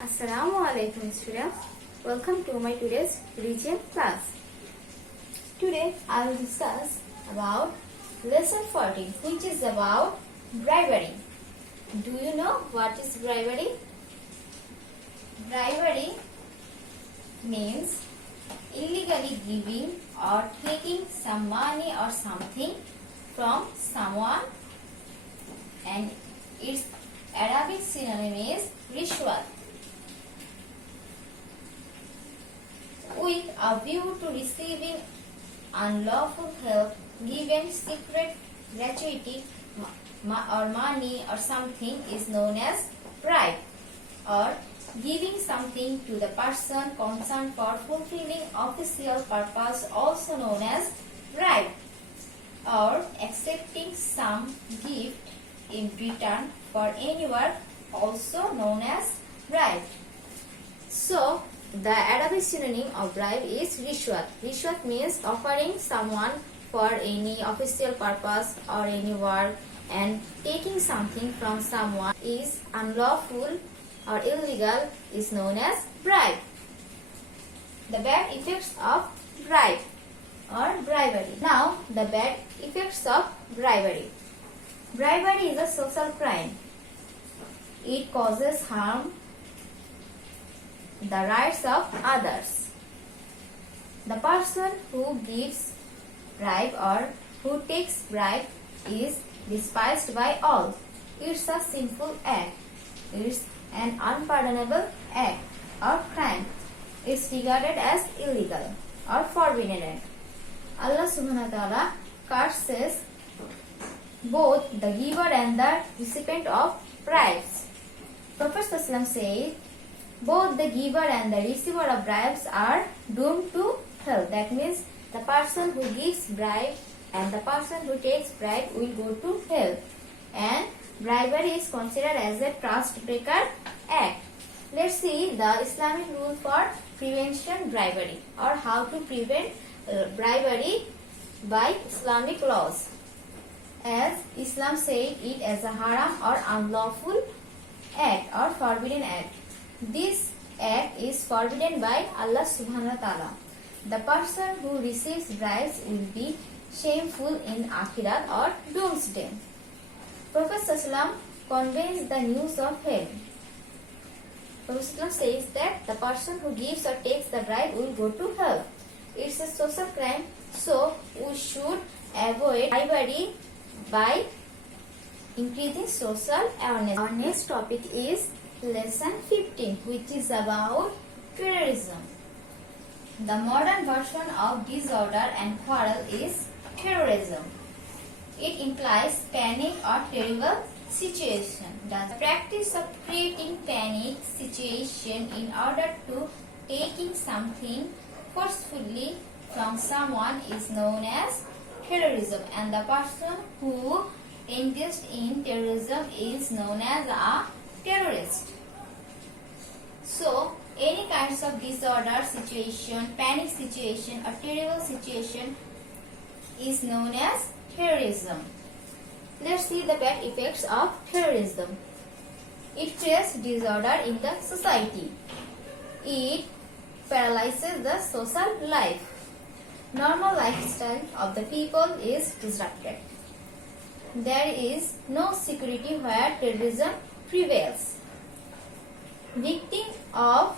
Assalamu alaikum students. Welcome to my today's religion class. Today I will discuss about lesson 14, which is about bribery. Do you know what is bribery? Bribery means illegally giving or taking some money or something from someone, and its Arabic synonym is rishwat. With a view to receiving unlawful help, given secret, gratuity, or money or something is known as bribe, or giving something to the person concerned for fulfilling official purpose, also known as bribe, or accepting some gift in return for any work, also known as bribe. So, the Arabic synonym of bribe is rishwat. Rishwat means offering someone for any official purpose or any work, and taking something from someone is unlawful or illegal is known as bribe. The bad effects of bribe or bribery. Now, the bad effects of bribery. Bribery is a social crime. It causes harm the rights of others. The person who gives bribe or who takes bribe is despised by all. It's a sinful act. It's an unpardonable act or crime. It's regarded as illegal or forbidden act. Allah subhanahu wa ta'ala curses both the giver and the recipient of bribes. Prophet ﷺ says, both the giver and the receiver of bribes are doomed to hell. That means the person who gives bribe and the person who takes bribe will go to hell. And bribery is considered as a trust breaker act. Let's see the Islamic rule for prevention bribery, or how to prevent bribery by Islamic laws. As Islam said it as a haram or unlawful act or forbidden act. This act is forbidden by Allah subhanahu wa ta'ala. The person who receives bribes will be shameful in Akhirat or Doomsday. Prophet ﷺ conveys the news of hell. Prophet ﷺ says that the person who gives or takes the bribe will go to hell. It's a social crime, so we should avoid bribery by increasing social awareness. Our next topic is Lesson 15, which is about terrorism. The modern version of disorder and quarrel is terrorism. It implies panic or terrible situation. The practice of creating panic situation in order to taking something forcefully from someone is known as terrorism, and the person who engaged in terrorism is known as a terrorist. So, any kinds of disorder situation, panic situation or terrible situation is known as terrorism. Let's see the bad effects of terrorism. It creates disorder in the society. It paralyzes the social life. Normal lifestyle of the people is disrupted. There is no security where terrorism prevails. Victim of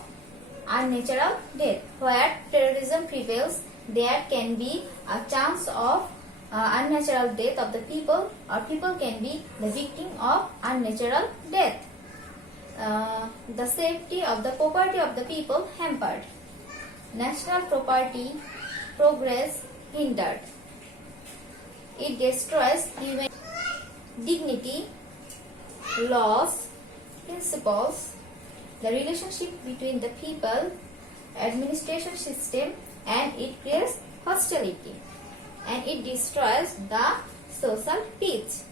unnatural death. Where terrorism prevails, there can be a chance of unnatural death of the people, or people can be the victim of unnatural death. The safety of the property of the people hampered. National property progress hindered. It destroys human dignity, laws, principles, the relationship between the people, administration system, and it creates hostility, and it destroys the social peace.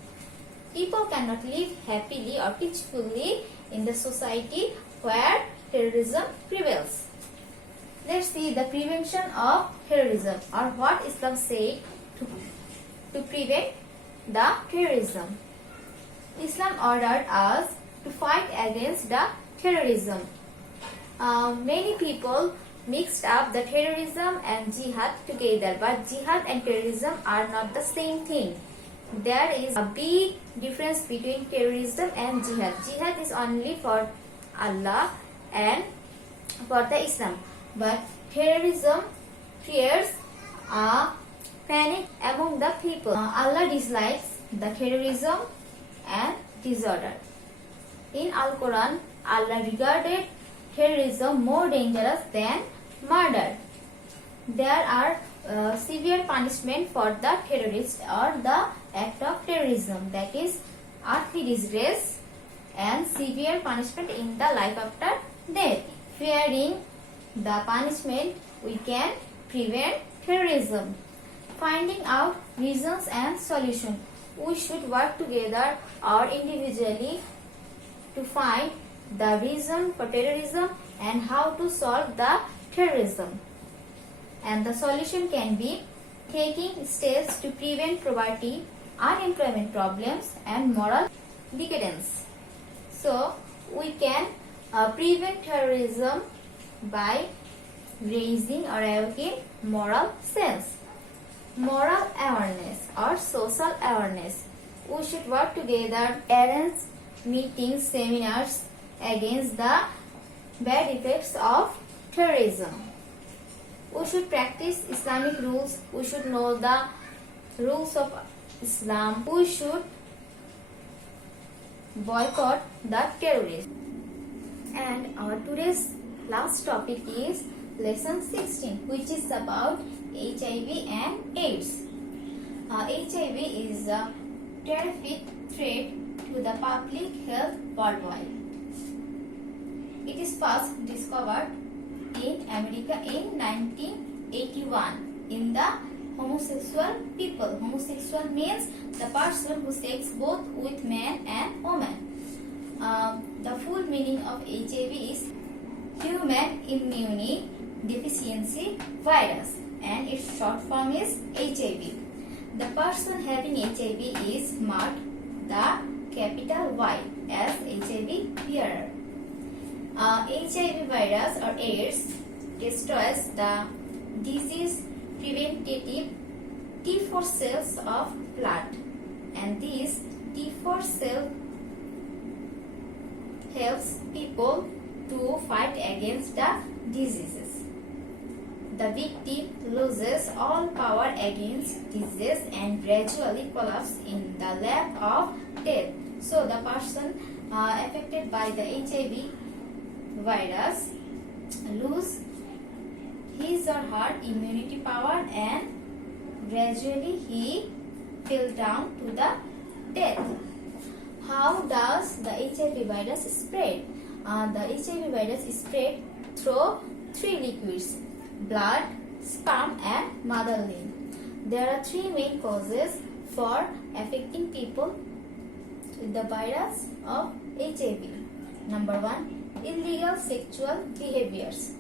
People cannot live happily or peacefully in the society where terrorism prevails. Let's see the prevention of terrorism, or what Islam said to prevent the terrorism. Islam ordered us to fight against the terrorism. Many people mixed up the terrorism and jihad together, but jihad and terrorism are not the same thing. There is a big difference between terrorism and jihad. Jihad is only for Allah and for the Islam, but terrorism creates a panic among the people. Allah dislikes the terrorism and disorder. In Al-Quran, Allah regarded terrorism more dangerous than murder. There are severe punishment for the terrorist or the act of terrorism, that is earthly disgrace and severe punishment in the life after death. Fearing the punishment, we can prevent terrorism. Finding out reasons and solutions. We should work together or individually to find the reason for terrorism and how to solve the terrorism. And the solution can be taking steps to prevent poverty, unemployment problems and moral decadence. So we can prevent terrorism by raising or awakening moral sense. Moral awareness or social awareness. We should work together, arrange meetings, seminars against the bad effects of terrorism. We should practice Islamic rules. We should know the rules of Islam. We should boycott the terrorists. And our today's last topic is lesson 16, which is about HIV and AIDS. HIV is a terrific threat to the public health worldwide. It is first discovered in America in 1981 in the homosexual people. Homosexual means the person who sex both with man and woman. The full meaning of HIV is Human Immune Deficiency Virus, and its short form is HIV. The person having HIV is marked the capital Y as HIV bearer. HIV virus or AIDS destroys the disease preventative T4 cells of blood, and these T4 cells helps people to fight against the diseases. The victim loses all power against disease and gradually collapses in the lap of death. So the person affected by the HIV virus lose his or her immunity power and gradually he fell down to the death. How does the HIV virus spread? The HIV virus is spread through three liquids: blood, sperm and mother-lin. There are three main causes for affecting people with the virus of HIV. Number 1, illegal sexual behaviors,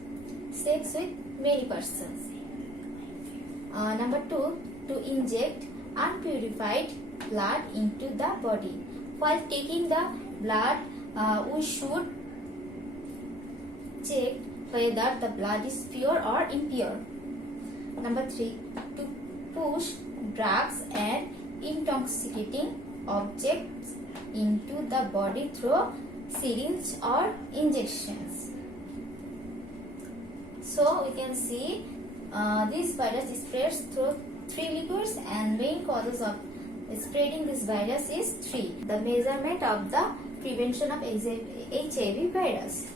sex with many persons. Number 2, to inject unpurified blood into the body. While taking the blood, we should check whether the blood is pure or impure. Number 3, to push drugs and intoxicating objects into the body through syringe or injections. So we can see this virus spreads through three liquids, and main causes of spreading this virus is 3. The measurement of the prevention of HIV virus.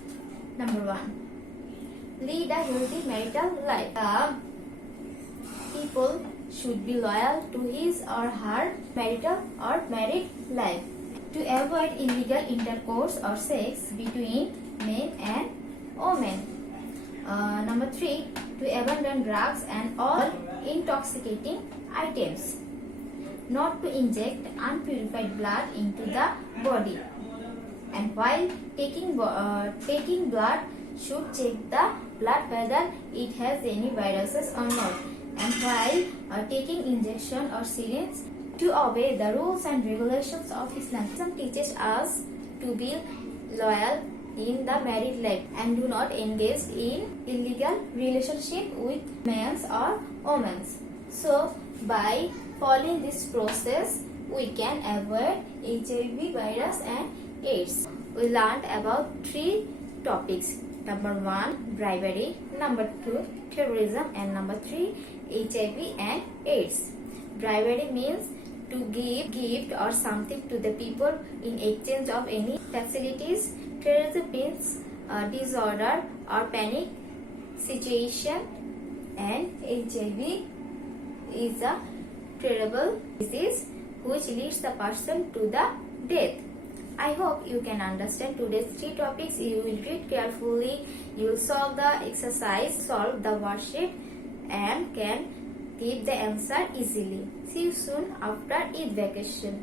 Number 1, lead a healthy marital life. People should be loyal to his or her marital or married life. To avoid illegal intercourse or sex between men and women. Number 3, to abandon drugs and all intoxicating items. Not to inject unpurified blood into the body. And while taking blood, should check the blood whether it has any viruses or not. And while taking injection or syringe, to obey the rules and regulations of Islam. Islam teaches us to be loyal in the married life and do not engage in illegal relationship with men or women. So by following this process, we can avoid HIV virus and AIDS. We learned about 3 topics. Number 1, bribery. Number 2, terrorism. And number 3, HIV and AIDS. Bribery means to give gift or something to the people in exchange of any facilities. Terrorism means disorder or panic situation, and HIV is a terrible disease which leads the person to the death. I hope you can understand today's 3 topics. You will read carefully, you will solve the exercise, solve the worksheet, and can give the answer easily. See you soon after Eid vacation.